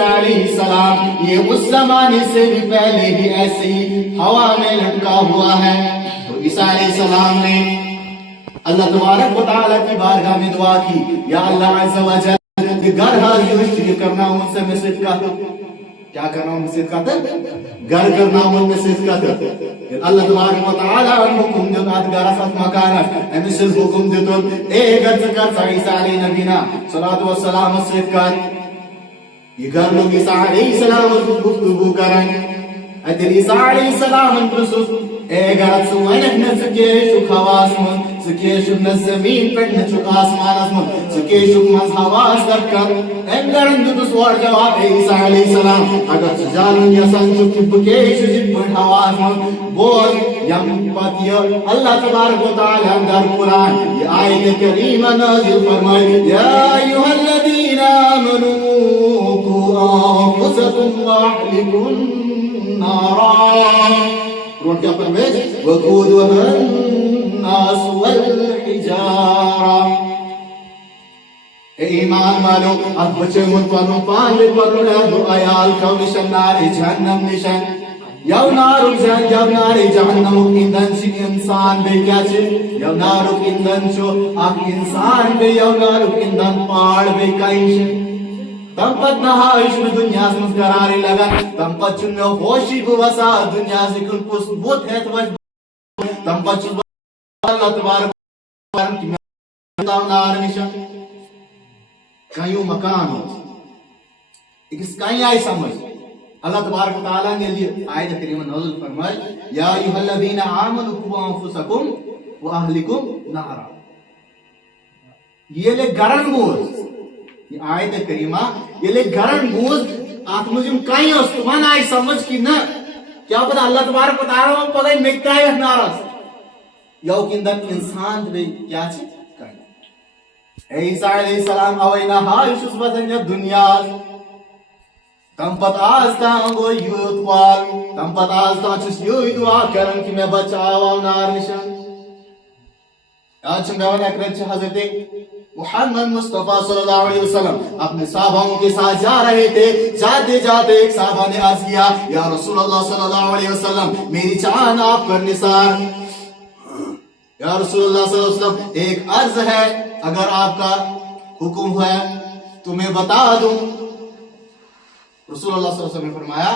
عیسیٰ علیہ السلام یہ اس زمانے سے بھی پہلے ہی ایسے ہی ہوا میں لٹکا ہوا ہے. تو عیسیٰ علیہ السلام نے اللہ تبارک و تعالیٰ کی بارگاہ میں دعا کی, یا اللہ عز و جل یہ گھر حاضر کرنا ان سے میں صدقہ, کیا کرنا ان میں صدقہ گھر کرنا ان میں صدقہ. اللہ تبارک و تعالیٰ حکم دیت گھر صف مکانک امس حکم دیت اے گھر کر عیسیٰ علیہ نبینا صلاۃ والسلام صدقہ. یہ گھر لوگ عیسیٰ علیہ السلام گفتگو کریں. ادھر عیسیٰ علیہ السلام پرسوس اے گھر سوائنک نزکیشک حواس من سکیشک نزمین پر نچک آسمان اسمن سکیشک مز حواس در کر ایم گرن دو سوار جواب عیسیٰ علیہ السلام اگر سجانن یسان چکی بکیش جب پر حواس من بول یم پتیا اللہ تبارک و تعالیٰ در قرآن یہ آیت کریمہ نازل فرمائی یا ایوہ الذین آمنوا انفسکم واحلکم نارا روح کیا فرمیش وقودها الناس والحجارہ. اے ایمان والو اب بچے من پانو پان لے پانو لہدو آیال کو نشن نار جہنم نشن یو نارو جہنم ایندن سی انسان بے کیا چھے یو نارو ایندن چھو آگ انسان بے یو نارو ایندن پاڑ بے کئی چھے. تم پت نہائش میں دنیا سے مذکراری لگا تم پت چن میں ہوشی کو وسا دنیا سے کن پس بوت ہے تو تم پت چن اللہ تبارک کی میں نار نشان کئیوں مکان ہو اس کئیں آئی سمجھ. اللہ تبارک و تعالیٰ نے لیے آیت کریمہ نازل فرمائے یا ایھا الذین آمنوا قوا انفسکم واہلکم نارا. یہ لے گرن بوز یہ آیت کریمہ یہ لے گرن بوز آت مجھے کہیں اس تمہاں آئی سمجھ کی نا کیا پتا اللہ تبارک و تعالیٰ پتہ ہی مکتا ہے نارس یو کندن انسان بے کیا چھے کہیں. عیسیٰ علیہ السلام اوینا ہائش اس وطن یا دنیا تم پت آستا گو یوت وال تم پت آستا چس یوی دعا کرن کہ میں بچاوا نار نشان. آج چنگاون اکرد چھے حضرت محمد مصطفیٰ صلی اللہ علیہ وسلم اپنے صحابوں کے ساتھ جا رہے تھے. جاتے جاتے ایک صحابہ نے عرض کیا یا رسول اللہ صلی اللہ علیہ وسلم میری جان آپ پر نثار. یا رسول اللہ صلی اللہ علیہ وسلم ایک عرض ہے اگر آپ کا حکم ہے تو میں بتا دوں. رسول اللہ صلی اللہ علیہ وسلم نے فرمایا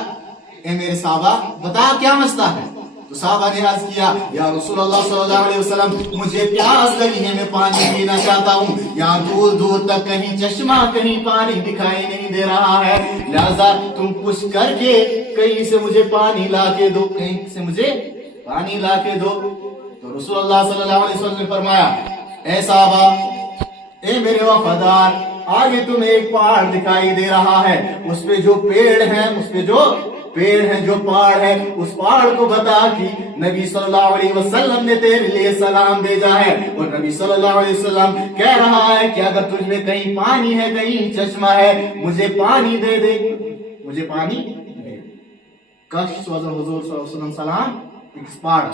اے میرے صحابہ بتا کیا مسئلہ ہے. تو صحابہ نے عرض کیا یا رسول اللہ صلی اللہ علیہ وسلم مجھے پیاس لگی ہے میں پانی پینا چاہتا ہوں یہاں دور دور تک کہیں چشمہ کہیں پانی دکھائی نہیں دے رہا ہے لہذا تم کچھ کر کے کہیں سے مجھے پانی لا کے دو کہیں سے مجھے پانی لا کے دو. تو رسول اللہ صلی اللہ علیہ وسلم نے فرمایا اے صحابہ اے میرے وفادار آگے تمہیں ایک پہاڑ دکھائی دے رہا ہے اس پہ جو پیڑ ہیں اس پہ جو پیڑ ہے جو پہاڑ ہے اس پہاڑ کو بتا کہ نبی صلی اللہ علیہ وسلم نے تیرے لیے سلام بھیجا ہے اور نبی صلی اللہ علیہ وسلم کہہ رہا ہے کہ اگر تجھ میں کہیں پانی ہے کہیں چشمہ ہے مجھے پانی دے دے مجھے پانی دے. کش سوزر حضور صلی اللہ علیہ وسلم سلام ایک پہاڑ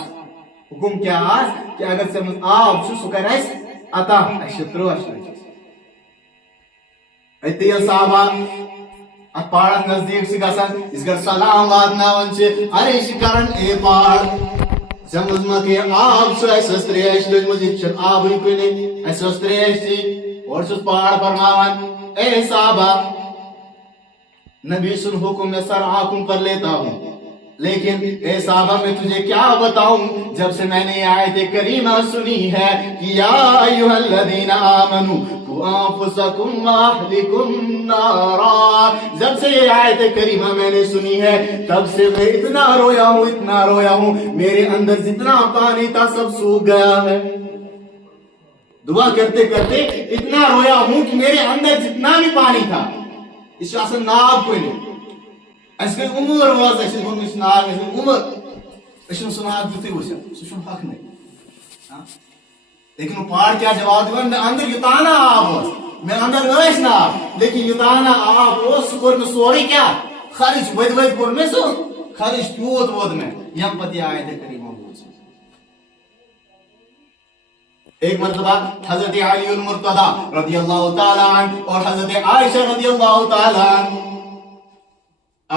حکم کیا آج کہ اگر سے آب چھو سکر ایس عطا اشترو اشترو ایتی صحابہ ات پہاڑ نزدیک سے گسن اس گھر سلام واتنا ونچے ارے شکرن اے پہاڑ زمزمہ کے آب سو ایس استریش لج مجھے چر آب ہی کوئی نہیں ایس استریش تھی اور سو پہاڑ فرماون اے صحابہ نبی سن حکم میں سر آنکھوں پر لیتا ہوں لیکن اے صحابہ میں تجھے کیا بتاؤں جب سے میں نے آیت کریمہ سنی ہے کہ یا ایوہ الذین آمنوا انفسکم واہلکم نارا جب سے یہ آیت کریمہ میں نے سنی ہے تب سے میں اتنا رویا ہوں میرے اندر جتنا پانی تھا سب سوکھ گیا ہے. دعا کرتے کرتے اتنا رویا ہوں کہ میرے اندر جتنا بھی پانی تھا اس شاہ سے ناب کوئی نہیں اس کے عمر واضح اس کو اس ناب اس کے عمر اس نے سنا دیتے ہو سن حق نہیں لیکن وہ پہاڑ کیا جواب دیا میں اندر یتانا آب میں اندر ایس نہ لیکن یتانا آب وہ سکور میں سوری کیا خارج ود کور میں سو خارج پیوت ود میں یم پتی آیت کریمہ بوز. ایک مرتبہ حضرت علی المرتضی رضی اللہ تعالی عنہ اور حضرت عائشہ رضی اللہ تعالی عنہ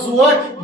4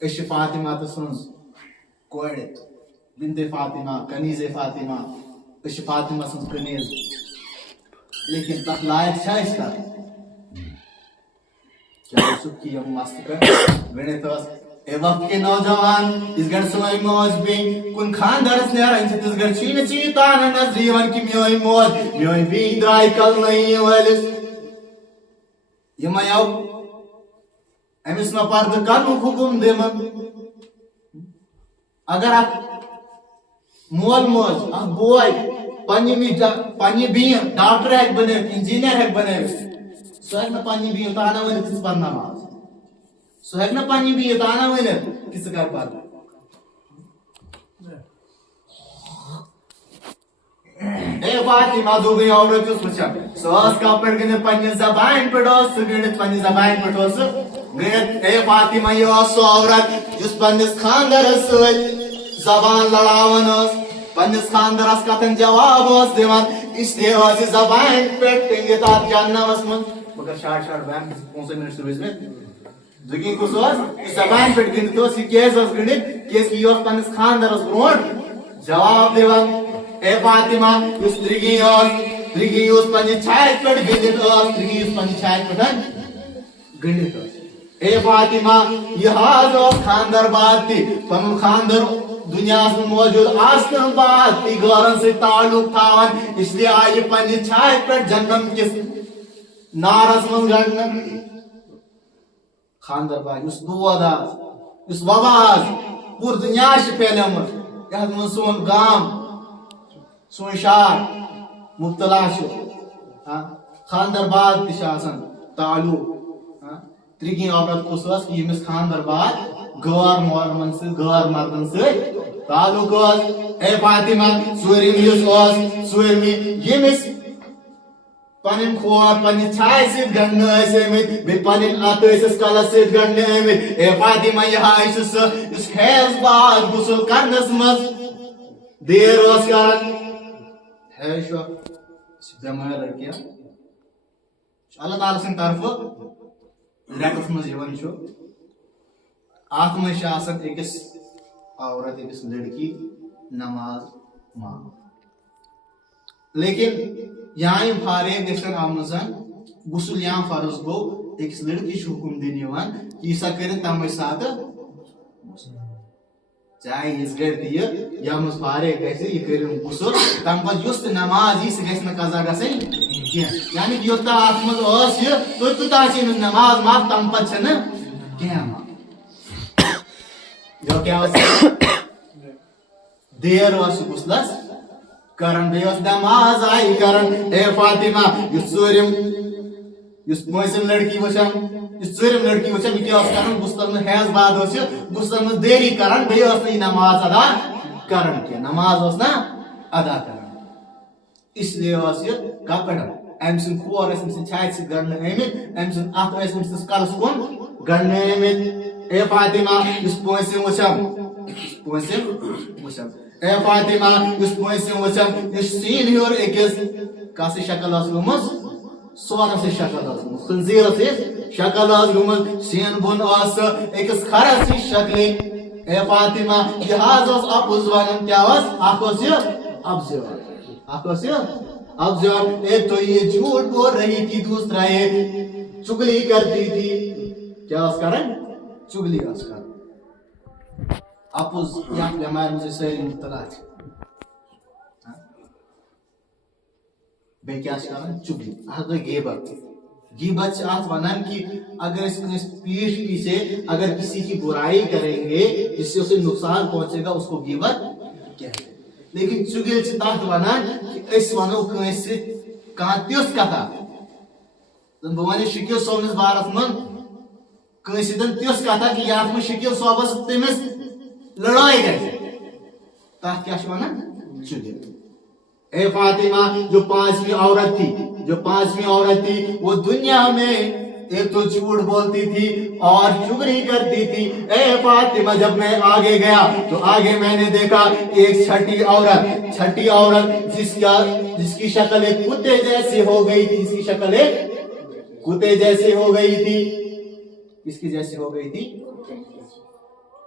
اش فاطمہ سن کوڑ بنت فاطمہ کنیز فاطمہ اش فاطمہ سن کنیز لیکن تک لائق اس کا کیا سکی یم مست کر گنت اے وقت کے نوجوان اس گھر سوئی موج بھی کن خاندارس نیران چھ تس گھر چین چی تانا نظریون کی میوئی موج میوئی بھی درائی کل نہیں والس یم یو امس ما پرد کرنو حکم دے من اگر آپ مول موج اخ بوئی پنی بین ڈاکٹر ہے بنے انجینئر ہے بنے سو ہے نا پنی بین تانا ونی کس پر نماز سو ہے نا پنی بین تانا ونی کس کر پر اے فاطمہ دو گئی عورت اس وچھا سواس کا پر گنے پنی زبان پڑھو سگنت پنی زبان پڑھو سگنت اے فاطمہ یہ سو عورت جس پنیس خاندر سوئی زبان لڑاون اس پنس خاندرس کتن جواب اس دیوان اس لیے اس زبان پہ ٹنگت ات جاننس من مگر شارٹ شارٹ بیان 5 منٹ سروس میں دگین کو سوس زبان پہ گنت اس کیس اس گنت کیس کی اس پنس خاندرس بروٹ جواب دیوان اے فاطمہ اس درگی اس پنس چھایت پہ گنت اس درگی اس پنس چھایت پہ گنت اے فاطمہ یہ حاض خاندر بات تھی پن خاندر دنیا میں موجود آسن بات تی گورن سے تعلق تھاون اس لیے آئی پنی چھائے پر جنم کس نارس من گڑن خاندر بات اس دود اس وباز پور دنیا سے پہلے یہ من سون گام سون شہر مبتلا خاندر بات تشاسن تعلق ترگی عورت کو سوس کہ یمس خاندر بات غور مردن سے غور مردن سے تعلق اے فاطمہ سوریم یس اوس سورمی یمس پنن کھور پنن چھائے سیت گنڈ ٲسمٕتۍ بیٚیہِ پنن ات ٲسس کلس سۭتۍ گنڈ آمٕتۍ اے فاطمہ یہ آسہِ سُہ یُس حیض بعد غسل کرنس منٛز دیر اوس کران حیض چھُ بٮ۪مٲرۍ لڑکیا اللہ تعالیٰ سٕنٛدِ طرفہٕ رٮ۪تس منٛز یِوان چھُ اتھ منٛز چھِ آسان أکِس عورت أکِس لڑکی نماز مان لیکن یہاں یہ فارغ گژھن آمٕژ غسل یا فرض گو أکِس لڑکی چھُ حکم دِنہٕ یِوان یہِ سا کٔرِنۍ تمے ساتہٕ چاہے یِژھ گرِ تہِ یہِ یتھ منٛز فارغ گژھِ یہِ کٔرِنۍ غسل تمہِ پتہٕ یُس تہِ نماز یی سُہ گژھِ نہٕ قضا گژھٕنۍ کینٛہہ یعنی کہ یوٚتام اتھ منٛز ٲس یہِ توٚتام چھِ أمِس نماز معاف تمہِ پتہٕ چھنہٕ کینٛہہ معاف جو کیا دیر واس غسلس کرن بیس نماز آئی کرن اے فاطمہ یس ژوٗرِم یس پٲنٛژِم لڑکی وچھان یس ژوٗرِم لڑکی وچھان یہِ کیٛاہ ٲس کران غسلس منٛز حیض بعد ٲس یہِ غسلس منٛز دیری کران بیٚیہِ ٲس نہٕ یہِ نماز ادا کران کینٛہہ نماز ٲس نہ ادا کران اس لیے ٲس یہِ کپڑ أمۍ سٕنٛدۍ کھور ٲسۍ أمۍ سٕنٛدۍ چھاتہِ سۭتۍ گنڈنہٕ آمٕتۍ أمۍ سٕنٛدۍ اتھ ٲسۍ أمۍ سٕنٛدِس کلس کُن گنڈنہٕ آمٕتۍ اے فاطمہ یس پٲنٛژِم وچھان اے فاطمہ یس پٲنٛژِم وچھان یس سیٖن ہیوٚر أکِس کاسٕچ شکل ٲس گٔمٕژ سورسٕچ شکل ٲس گٔمٕژ خنزیٖرس ہِش شکل ٲس گٔمٕژ سیٖن بۄن ٲس سۄ أکِس کھرس ہِش شکلہِ اے فاطمہ یہِ حظ اوس اپُز ونان کیٛاہ اوس اکھ اوس یہِ افضل اے تو یہ جھوٹ بول رہی تھی دوسرا یہ چگلی کرتی تھی کیا اس کرن چگلی اس کرن اپوز یہاں پہ ہمارے مجھے سہری مطلع ہے بے کیا کرن چگلی آگے غیبت سے آت ونان کی اگر اس پیش پیچھے اگر کسی کی برائی کریں گے جس سے اسے نقصان پہنچے گا اس کو غیبت کہتے ہیں لیکن چگل سے تحت ونان کہ اس ونو کنسی کان تیس کتا بوانی شکیل صوبنس بارس من کنسی دن تیس کتا کہ یاد میں شکیل صوبس تیمس لڑائی گئے تحت کیا شوانان چگل اے فاطمہ جو پانچویں عورت تھی وہ دنیا میں ایک تو جھوٹ بولتی تھی اور چگلی کرتی تھی اے فاطمہ جب میں آگے گیا تو آگے میں نے دیکھا ایک چھٹی عورت جس کی شکل ایک کتے جیسی ہو گئی تھی کس کی جیسی ہو گئی تھی